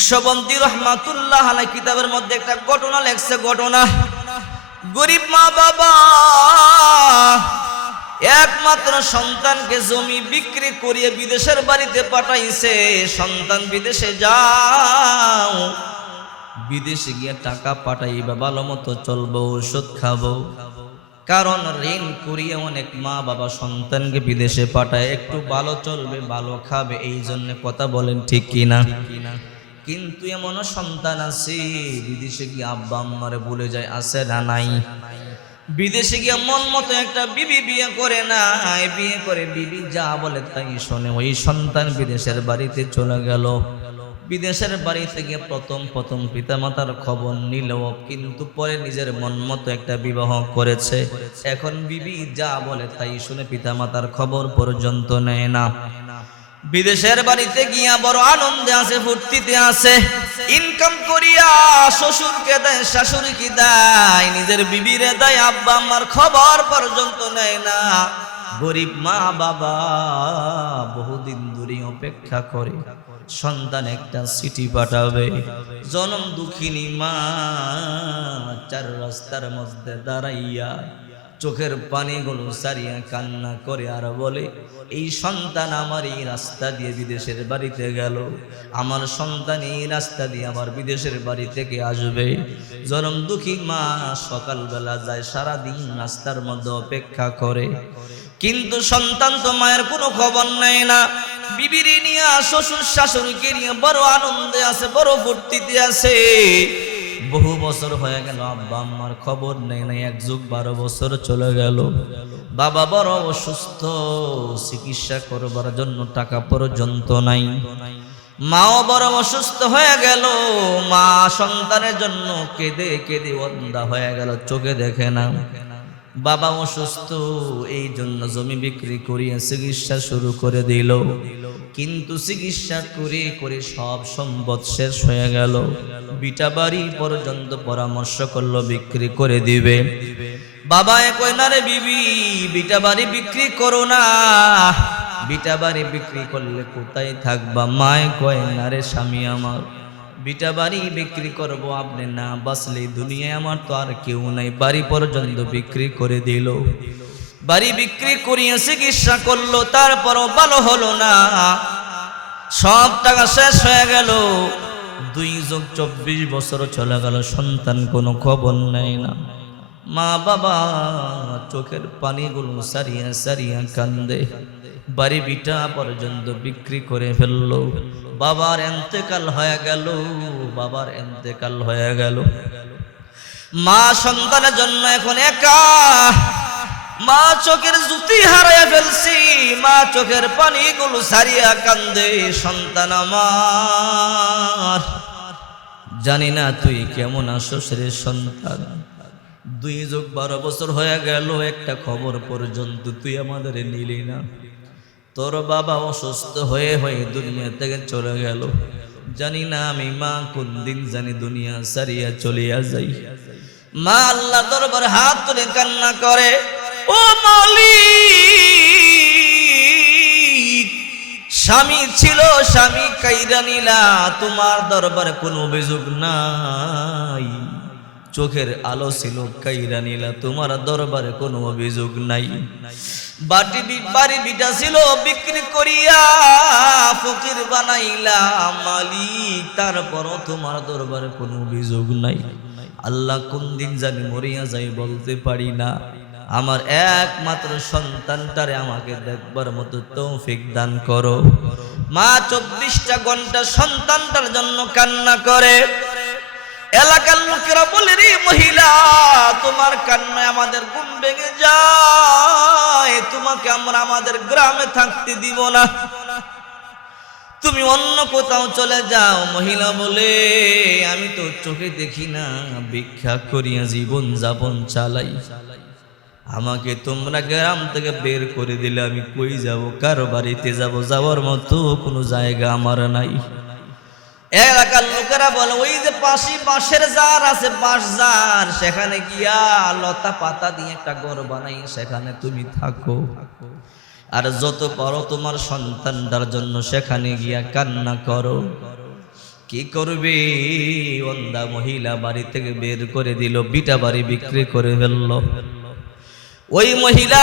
নকশবন্দি রহমাতুল্লাহ আলাইহি কিতাবের মধ্যে একটা ঘটনা লেখছে। ঘটনা, গরিব মা বাবা একমাত্র সন্তানকে জমি বিক্রি করিয়ে বিদেশের বাড়িতে পাঠাইছে। সন্তান বিদেশে যাও, বিদেশে গিয়ে টাকা পাঠাইবা, ভালো মতো চলবো, ওষুধ খাবো। কারণ ঋণ করিয়ে অনেক মা বাবা সন্তানকে বিদেশে পাঠায়, একটু ভালো চলবে, ভালো খাবে, এই জন্য। কথা বলেন ঠিক কিনা? কিন্তু এমনও সন্তান আছে বিদেশে গিয়ে আব্বা আম্মারে ভুলে যায়, আছে না নাই? বিদেশে গিয়ে মন মতো একটা বিবি বিয়ে করে না, বিয়ে করে বিবি যা বলে তাই শোনে। ওই সন্তান বিদেশের বাড়িতে চলে গেল। বিদেশের বাড়ি থেকে প্রথম পিতামাতার খবর নিল, কিন্তু পরে নিজের মন মতো একটা বিবাহ করেছে। এখন বিবি যা বলে তাই শুনে, পিতামাতার খবর পর্যন্ত নেয় না। বিদেশের বাড়িতে গিয়া বড় আনন্দে আছে, ফুর্তিতে আছে। ইনকাম করিয়া শ্বশুরকে দেয়, শাশুড়িকে দেয়, নিজের বিবিরে দেয়, আব্বা আম্মার খবর পর্যন্ত নেয় না। গরিব মা বাবা বহুদিন ধরে অপেক্ষা করে সন্তান একটা চিঠি পাঠাবে। জনম দুঃখিনী মা চার রাস্তার মধ্যে দাঁড়াইয়া চোখের পানিগুলো সারিয়া কান্না করে আর বলে, এই সন্তান আমার এই রাস্তা দিয়ে বিদেশের বাড়িতে গেল, আমার সন্তান এই রাস্তা দিয়ে আবার বিদেশের বাড়ি থেকে আসবে। জনম দুঃখী মা সকালবেলা যায়, সারাদিন রাস্তার মধ্যে অপেক্ষা করে, কিন্তু সন্তান তো মায়ের কোনো খবর নেয় না। বিবিরে নিয়ে শ্বশুর শাশুড়িকে নিয়ে বড় আনন্দে আছে, বড় ফুর্তিতে আছে। বহু বছর হয়ে গেল, আব্বা আম্মার খবর নেই না। 1 যুগ 12 বছর চলে গেল। বাবা বড় অসুস্থ, চিকিৎসা করবার জন্য টাকা পর্যন্ত নাই। মাও বড় অসুস্থ হয়ে গেল। মা সন্তানের জন্য কেঁদে কেঁদে অন্ধা হয়ে গেল, চোখে দেখে না। বাবা অসুস্থ, এই জন্য জমি বিক্রি করিয়া চিকিৎসা শুরু করে দিল। কিন্তু চিকিৎসা করে করে সব সম্পদ শেষ হয়ে গেল। বিটা বাড়ি পর্যন্ত পরামর্শ করলো বিক্রি করে দিবে। বাবা কয় না রে বিবি, বিটা বাড়ি বিক্রি করো না, বিটা বাড়ি বিক্রি করলে কোথায় থাকবা? মায় কয় না রে স্বামী আমার, বিটা বাড়ি বিক্রি করবো, আপনি না বাঁচলে দুনিয়ায় আমার তো আর কেউ নাই। বাড়ি পর্যন্ত বিক্রি করে দিল। বাড়ি বিক্রি করিয়ে চিকিৎসা করলো, তারপরও ভালো হলো না। সব টাকা শেষ হয়ে গেল। 2 যুগ 24 বছর চলে গেল, সন্তান কোনো খবর নেয় না। মা বাবা চোখের পানিগুলো সারিয়া সারিয়া কান্দে। বাড়ি বিটা পর্যন্ত বিক্রি করে ফেললো। বাবার এন্তেকাল হয়ে গেল, বাবার এন্তেকাল হয়ে গেল। মা সন্তানের জন্য এখন একা। মা চোখের জ্যোতি হারাইয়া ফেলছি, মা চোখের পানিগুলো সারিয়া কান্দে, সন্তান আমার জানি না তুই কেমন আছোস রে সন্তান। 2 যুগ 12 বছর হয়ে গেল, একটা খবর পর্যন্ত তুই আমাদের নিলি না। তোর বাবা অসুস্থ হয়ে হয়ে দুনিয়া থেকে চলে গেল। জানি না আমি মা কোন দিন জানি দুনিয়া সারিয়া চলিয়া যাই। মা আল্লাহ দরবারে হাত তুলে কান্না করে, ও মালিক, স্বামী ছিল, স্বামী কাইরা নিলা, তোমার দরবারে কোনো অভিযোগ নাই। চোখের আলো ছিল, কাইরা নিলা, তোমার দরবারে কোনো অভিযোগ নাই। বাড়ি বিটা ছিল, বিক্রি করিয়া ফকির বানাইলা মালিক, তারপরও তোমার দরবারে কোনো অভিযোগ নাই। আল্লাহ কোন দিন জানি মরিয়া যাই বলতে পারি না। আমার একমাত্র সন্তানটারে আমাকে দেখবার মতো তৌফিক দান করো। মা 24টা ঘন্টা সন্তানটার জন্য কান্না করে। এলাকার লোকেরা বলে, রে মহিলা, তোমার কান্নায় আমাদের ঘুম ভেঙে যায়, তোমাকে আমরা আমাদের গ্রামে থাকতে দিব না, তুমি অন্য কোথাও চলে যাও। মহিলা বলে, আমি তো চোখে দেখি না, ভিক্ষা করিয়া জীবন যাপন চালাই, আমাকে তোমরা গ্রাম থেকে বের করে দিলে আমি কই যাব, কার বাড়িতে যাব? যাওয়ার মতো কোনো জায়গা আমার নাই। এলাকার লোকেরা বলে, ওই যে পাশে বাঁশের জার আছে, বাঁশ জার, সেখানে গিয়া লতা পাতা দিয়ে একটা ঘর বানাই, সেখানে তুমি থাকো, আর যত পারো তোমার সন্তানটার জন্য সেখানে গিয়া কান্না করো। কি করবে? অন্ধা মহিলা বাড়ি থেকে বের করে দিল, বিটা বাড়ি বিক্রি করে ফেলল। ওই মহিলা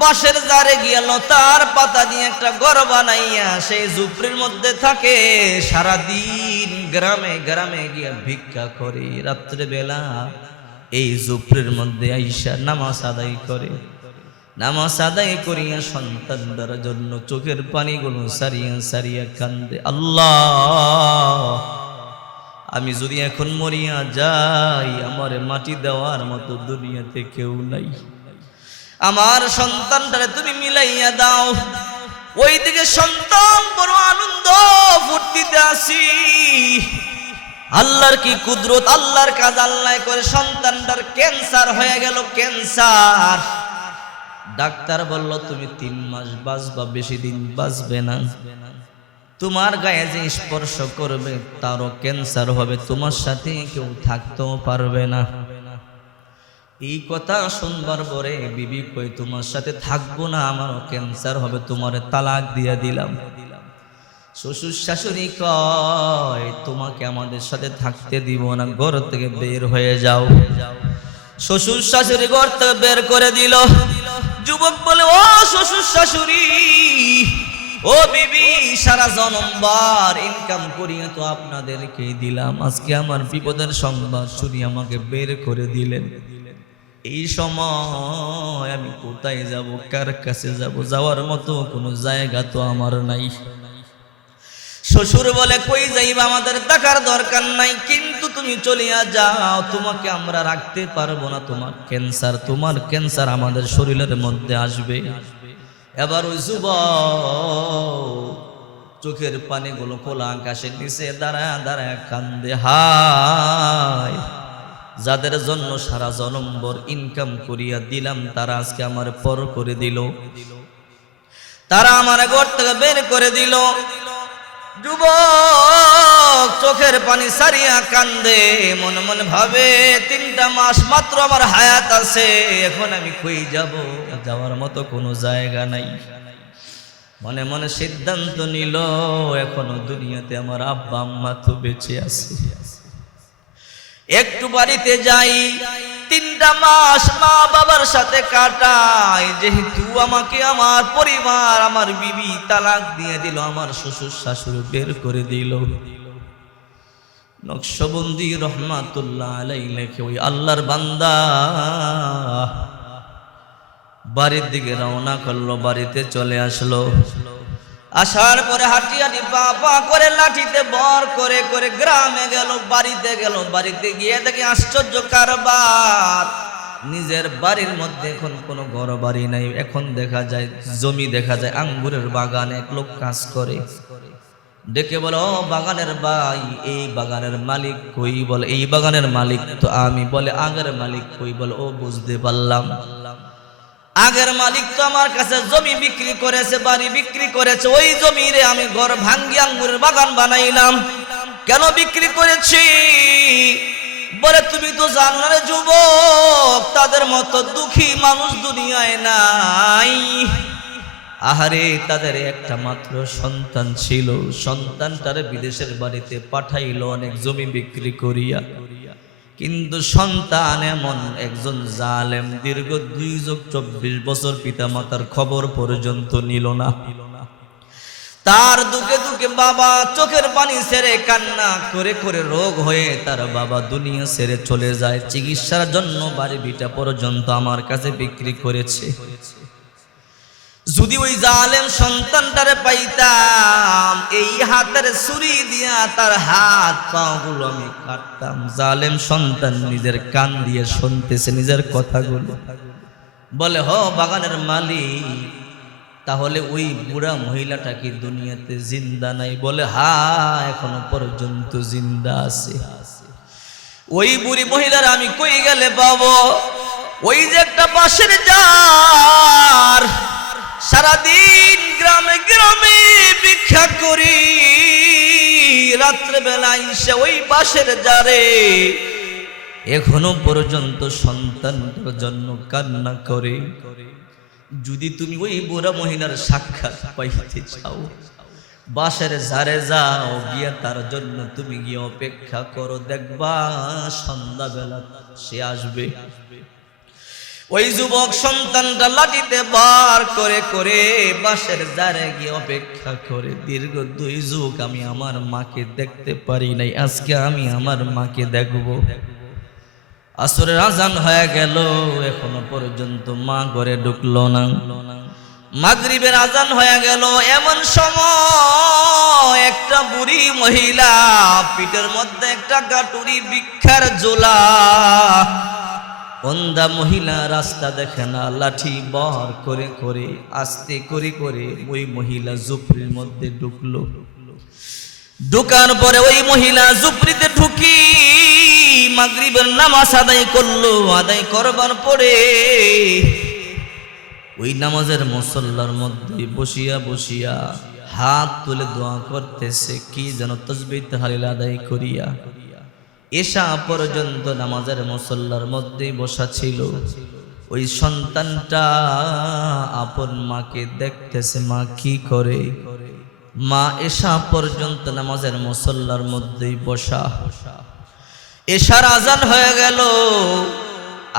বাঁশের জারে গিয়া লতার পাতা দিয়ে একটা ঘর বানাইয়া সেই ঝুপড়ির মধ্যে থাকে, সারাদিন গ্রামে গ্রামে গিয়া ভিক্ষা করে। রাত্রে বেলা এই ঝুপড়ির মধ্যে আইসা নামাজ আদায় করে। নামাজ আদায় করিয়া সন্তানদের জন্য চোখের পানিগুলো সারিয়া সারিয়া কান্দে, আল্লাহ আমি যদি এখন মরিয়া যাই, আমারে মাটি দেওয়ার মতো দুনিয়াতে কেউ নাই, আমার সন্তানটারে তুমি মিলাইয়া দাও। ওইদিকে সন্তান বড় আনন্দ ফুর্তিতে আসি। আল্লাহর কি কুদরত, আল্লাহর কাজ আল্লাহ করে। সন্তানটার ক্যান্সার হয়ে গেল, ক্যান্সার। ডাক্তার বলল তুমি 3 মাস বাঁচবা, বেশি দিন বাঁচবে না। তোমার গায়ে যে স্পর্শ করবে তারও ক্যান্সার হবে, তোমার সাথে কেউ থাকতেও পারবে না। এই কথা শুনবার পরে বিবি কই তোমার সাথে থাকবো না, আমারও ক্যান্সার হবে, তোমারে তালাক দিয়ে দিলাম। শ্বশুর শাশুড়ি কয় তোমাকে আমাদের সাথে থাকতে দিব না, ঘর থেকে বের হয়ে যাও। শ্বশুর শাশুড়ি ঘর থেকে বের করে দিল। যুবক বলে ও শ্বশুর শাশুড়ি, ও বিবি, সারা জনমবার ইনকাম করিয়ে তো আপনাদেরকেই দিলাম, আজকে আমার বিপদের সংবাদ শুনি আমাকে বের করে দিলেন। এই সময় আমি কোথায় যাব, কার কাছে যাব? যাওয়ার মতো কোনো জায়গা তো আমার নাই। শ্বশুর বলে কই যাইবা, আমাদের টাকার দরকার নাই, কিন্তু তুমি চলিয়া যাও, তোমাকে আমরা রাখতে পারবো না, তোমার ক্যান্সার আমাদের শরীরের মধ্যে আসবে। এবার ওই যুবক চোখের পানিগুলো খোলা আকাশের নিচে দাঁড়ায় দাঁড়ায় কান্দে, হায় যাদের জন্য সারা জনমভর ইনকাম করিয়া দিলাম তারা আজকে আমার পর করে দিল, তারা আমার ঘর থেকে বের করে দিল। যুবক চোখের পানি সারিয়া কান্দে, মনে মনে ভাবে 3টা মাস মাত্র আমার হায়াত আছে, এখন আমি কই যাব? যাওয়ার মতো কোনো জায়গা নাই। মনে মনে সিদ্ধান্ত নিল এখনো দুনিয়াতে আমার আব্বা আম্মা তো বেঁচে আছে, একটু বাড়িতে যাই, 3টা মাস মা বাবার সাথে কাটাই। যেহেতু আমাকে আমার পরিবার, আমার বিবি তালাক দিয়ে দিল, আমার শ্বশুর শাশুড়ি বের করে দিল। নকশবন্দি রহমাতুল্লাহ আলাইহি লেখে ওই আল্লাহর বান্দা বাড়ির দিকে রওনা করলো, বাড়িতে চলে আসলো। আসার পরে হাঁটি হাঁটি পা পা করে লাঠিতে বর করে করে গ্রামে গেল, বাড়িতে গিয়ে দেখে আশ্চর্য কারবার। নিজের বাড়ির মধ্যে এখন কোনো ঘর বাড়ি নাই, এখন দেখা যায় জমি, দেখা যায় আঙ্গুরের বাগানে এক লোক কাজ করে। ডেকে বলো ও বাগানের ভাই, এই বাগানের মালিক কই? বলে এই বাগানের মালিক তো আমি। বলে আগের মালিক কই? বলে ও বুঝতে পারলাম, আগের মালিক তো আমার কাছে জমি বিক্রি করেছে, বাড়ি বিক্রি করেছে, ওই জমিরে আমি ঘর ভাঙ্গি আঙ্গুরের বাগান বানাইলাম। কেন বিক্রি করেছি? বলে তুমি তো জানো না রে যুবক, তাদের মতো দুঃখী মানুষ দুনিয়ায় নাই। আহারে, তাদের একটা মাত্র সন্তান ছিল, সন্তানটারে বিদেশের বাড়িতে পাঠাইলো অনেক জমি বিক্রি করিয়া। কিন্তু সন্তান এমন একজন জালেম, দীর্ঘ 2 + 24 পিতা মাতার খবর পর্যন্ত নিল না। তার দুঃখে দুঃখে বাবা চোখের পানি ছেড়ে কান্না করে করে রোগ হয়ে তার বাবা দুনিয়া ছেড়ে চলে যায়। চিকিৎসার জন্য বাড়ি ভিটা পর্যন্ত আমার কাছে বিক্রি করেছে। যদি ওই জালেম সন্তানটারে পাইতাম, এই হাতের ছুরি দিয়া তার হাত পাগুলো আমি কাটতাম। জালেম সন্তান নিজের কান দিয়ে শুনতেছে নিজের কথাগুলো। বলে হ বাগানের মালিক, তাহলে ওই বুড়া মহিলাটা কি দুনিয়াতে জিন্দা নাই? বলে হা, এখনো পর্যন্ত জিন্দা আছে। ওই বুড়ি মহিলার আমি কই গেলে পাবো? ওই যে একটা বাঁশের জার, সারাদিন গ্রামে গ্রামে ভিক্ষা করি, রাত্রে বেলা এসে ওই বাঁশের জারে এখনো পর্যন্ত সন্তানটার জন্য কান্না করে। যদি তুমি ওই বুড়া মহিলার সাক্ষাৎ পাইতে চাও, বাঁশের ঝাড়ে যাও, গিয়ে তার জন্য তুমি গিয়ে অপেক্ষা করো, দেখবা সন্ধ্যাবেলা সে আসবে। ওই যুবক সন্তানটা লাঠিতে বার করে করে বাঁশের ঝাড়ে গিয়ে অপেক্ষা করে। দীর্ঘ 2 যুগ আমি আমার মাকে দেখতে পারি নাই, আজকে আমি আমার মাকে দেখব। আসরের আজান হয়ে গেল, এখনো পর্যন্ত মা ঘরে ঢুকলো না। মাগরিবের আজান হয়ে গেল, এমন সময় একটা বুড়ি মহিলা, পিঠের মধ্যে একটা গাটুরি ভিক্ষার ঝোলা, অন্ধা মহিলা, রাস্তা দেখে না, লাঠি বর করে করে আস্তে করে করে ওই মহিলা ঝুপড়ির মধ্যে ঢুকলো। ঢুকার পরে ওই মহিলা ঝুপড়িতে ঢুকি মাগরিবের নামাজ আদায় করলো। আদায় করবার পরে ওই নামাজের মুসল্লার মধ্যে বসিয়া বসিয়া হাত তুলে দোয়া করতেছে, কি যেন তাসবিহ তাহলিল আদায় করিয়া এশা পর্যন্ত নামাজের মুসল্লার মধ্যে বসা ছিল। ওই সন্তানটা আপন মাকে দেখতেছে, মা কি করে। মা এশা পর্যন্ত নামাজের মুসল্লার মধ্যেই বসা। এশার আজান হয়ে গেল,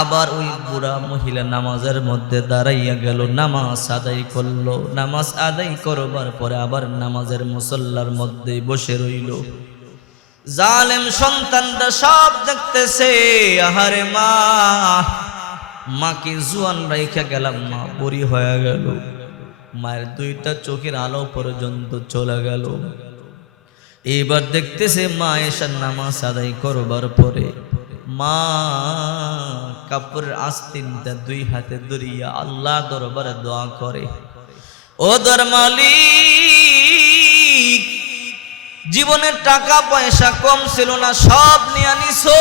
আবার ওই বুড়া মহিলা নামাজের মধ্যে দাঁড়াইয়া গেল, নামাজ আদায় করলো। নামাজ আদায় করবার পরে আবার নামাজের মুসল্লার মধ্যে বসে রইল। জালেম সন্তানটা সব দেখতেছে, আহারে মা, মাকে জুয়ান রাইখা গেলাম, মা বুড়ি হয়ে গেল। মায়ের 2টা চোখের আলো পর্যন্ত চলে গেল। এইবার দেখতেছে মা এশার নামাজ আদায় করবার পরে মা কাপড়ের আস্তিনটা 2 হাতে ধরিয়া আল্লাহ দরবারে দোয়া করে, ও দর মালিক, জীবনের টাকা পয়সা কম ছিল না, সব নিয়ে নিছো,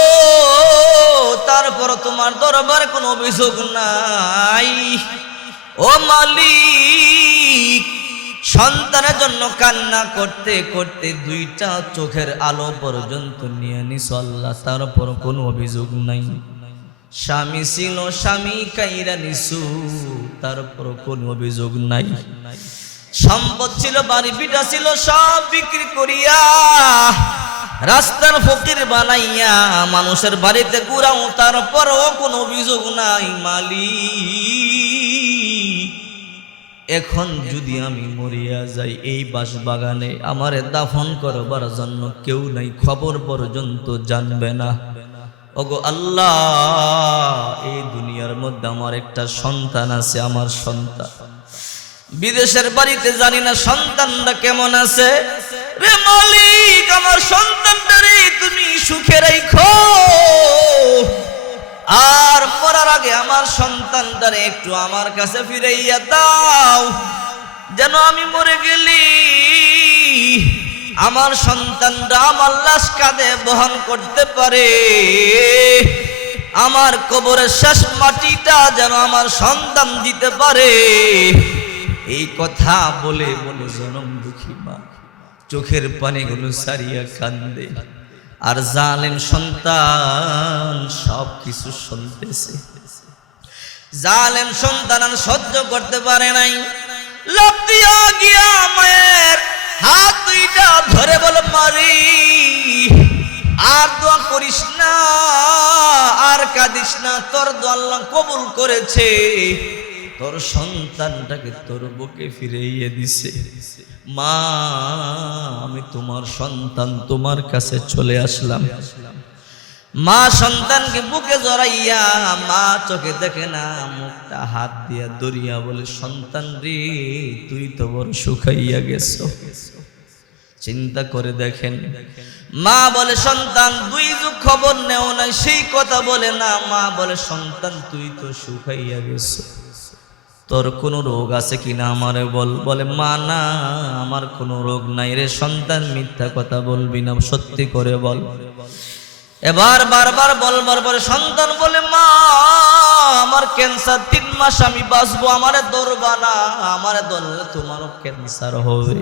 তারপর তোমার দরবারে কোনো অভিযোগ নাই। ও মালিক, সন্তানের জন্য কান্না করতে করতে 2টা চোখের আলো পর্যন্ত নিয়ে নিছো আল্লাহ, তারপর কোনো অভিযোগ নাই। স্বামী ছিল, স্বামী কাইরা নিছু, তারপর কোনো অভিযোগ নাই। সম্পদ ছিল, বাড়ি পিঠা ছিল, সব বিক্রি করিয়া রাস্তার ফকির বানাইয়া মানুষের বাড়িতে ঘুরাও, তারপরও কোনো অভিযোগ নাই। মালিক, এখন যদি আমি মরিয়া যাই, এই বাঁশবাগানে আমারে দাফন করবার জন্য কেউ নাই, খবর পর্যন্ত জানবে না। ওগো আল্লাহ, এই দুনিয়ার মধ্যে আমার একটা সন্তান আছে, আমার সন্তান বিদেশের বাড়িতে, জানি না সন্তানটা কেমন আছে। রে মালিক, আমার সন্তানটারে তুমি সুখে রাখো, আর মরার আগে আমার সন্তানটারে একটু আমার কাছে ফিরাইয়া দাও, যেন আমি মরে গেলি আমার সন্তানরা আমার লাশ কাঁধে বহন করতে পারে, আমার কবরের শেষ মাটিটা যেন আমার সন্তান দিতে পারে। এই কথা বলে বলে জনম দুঃখী মা চোখের পানিগুলো সারিয়া কান্দে, আর জালেম সন্তান সব কিছু শুনতেছে। জালেম সন্তান সহ্য করতে পারে নাই, লাফ দিয়া গিয়া মায়ের হাত 2টা ধরে বলে, মারি, আর দোয়া করিস না, আর কাঁদিস না, তোর দোয়া আল্লাহ কবুল করেছে, তোর সন্তানটাকে তোর বুকে ফিরাইয়া দিছে। মা, আমি তোমার সন্তান, তোমার কাছে চলে আসলাম। মা সন্তানকে বুকে জড়াইয়া, মা চোখে দেখে না, মুখটা হাত দিয়া দরিয়া বলে, সন্তান রে, তুই তো বড় শুকাইয়া গেছো। চিন্তা করে দেখেন, মা বলে, সন্তান 2 যুগ খবর নেও না, সেই কথা বলে না। মা বলে, সন্তান তুই তো শুকাইয়া গেছো, তোর কোনো রোগ আছে কিনা আমারে বল। বলে, মা না, আমার কোনো রোগ নাই রে। সন্তান মিথ্যা কথা বলবি না, সত্যি করে বল। এবার বারবার বলবার পরে সন্তান বলে, মা, আমার ক্যান্সার, 3 মাস আমি বাঁচবো, আমারে ধরবা না, আমারে ধরলে তোমারও ক্যান্সার হবে।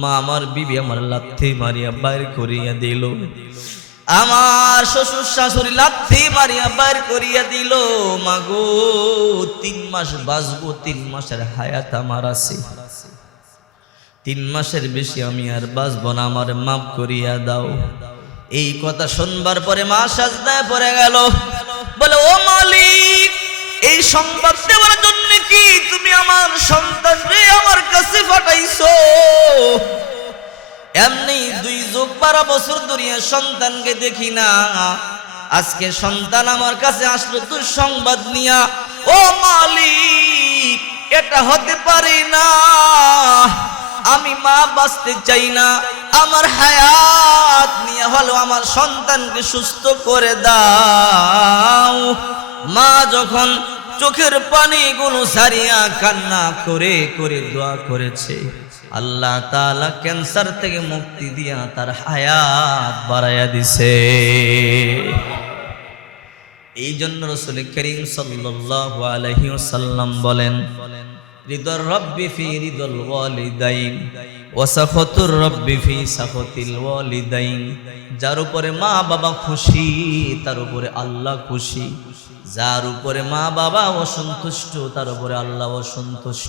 মা, আমার বিবি আমার লাথি মারিয়া বাইর করিয়া দিল, আমার শ্বশুর শাশুড়ি লাথি মারিয়া বাইর করিয়া দিল। মাগো, 3 মাস বাঁচবো, 3 মাসের হায়াত আমার আছে, 3 মাসের বেশি আমি আর বাঁচবো না, আমার মাফ করিয়া দাও। এই কথা শুনবার পরে মা সাজদায় পড়ে গেল, বলে ও মালিক, এই সংবাদ দেওয়ার জন্য কি তুমি আমার সন্তানরে আমার কাছে পাঠাইছো? এমনি 2 যুগ 12 বছর ধরে সন্তানকে দেখি না, আজকে সন্তান আমার কাছে আসলো দুঃসংবাদ নিয়া। ও মালিক, এটা হতে পারে না, আমি মা বাঁচতে চাই না, আমার হায়াত নিয়ে হলো আমার সন্তানকে সুস্থ করে দাও। মা যখন চোখের পানিগুলো সারিয়া কান্না করে করে দোয়া করেছে, আল্লাহ তাআলা ক্যান্সার থেকে মুক্তি দিয়া তার হায়াত বাড়াইয়া দিছে। এই জন্য রাসূল করিম সাল্লাল্লাহু আলাইহি ওয়াসাল্লাম বলেন, রিদর রব্বি ফি রিদল ওয়ালিদাইন ওয়া সাখাতুর রব্বি ফি সাখাতিল ওয়ালিদাইন। যার উপরে মা বাবা খুশি তার উপরে আল্লাহ খুশি, যার উপরে মা বাবা অসন্তুষ্ট তার উপরে আল্লাহ অসন্তুষ্ট।